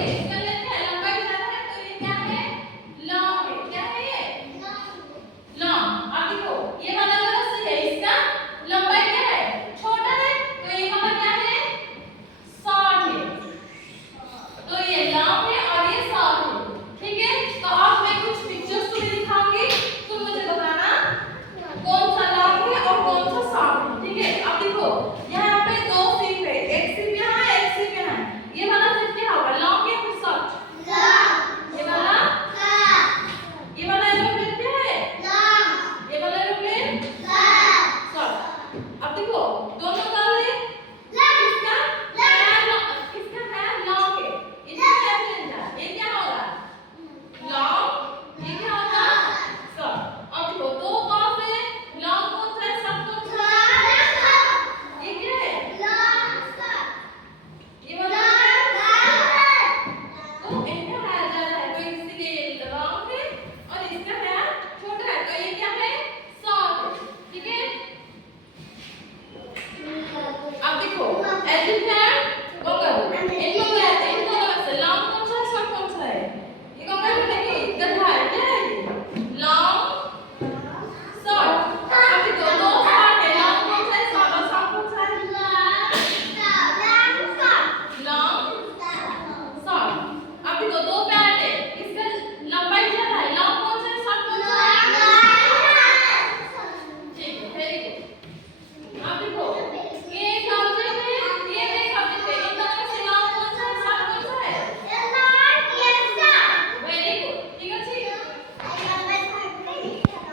है इसका लेंथ है लंबाई ज्यादा है तो ये क्या है लॉन्ग है क्या है ये लॉन्ग अब देखो ये वाला जो रस्सी है इसका लंबाई क्या है छोटा है तो ये वाला क्या है शॉर्ट है तो ये लॉन्ग है और ये शॉर्ट है ठीक है तो अब मैं कुछ पिक्चर्स तुम्हें दिखाऊंगी तुम मुझे बताना कौन सा लॉन्ग है और कौन सा शॉर्ट है ठीक है अब देखो यहाँ पे दो सिप है एक सिप यहाँ है एक सिप यहाँ है ये वाला सिप क्या होगा लॉन्ग या फिर शॉर्ट लॉन्ग ये वाला ये वाला एरोप्लेन क्या है लॉन्ग ये वाला एरोप्लेन शॉर्ट अब देखो दोनों का है किसका है लॉन्ग है इनका क्या लेना ये क्या होगा लॉन्ग ये क्या होगा शॉर्ट अब देखो दो कॉर्ड है लॉन्ग कौन सा है शॉर्ट कौन सा है ये क्या है ये वाला तो इनका है ज्यादा है तो इसलिए लॉन्ग है और इसका है छोटा है तो ये क्या है शॉर्ट है ठीक है अब देखो एलिफेंट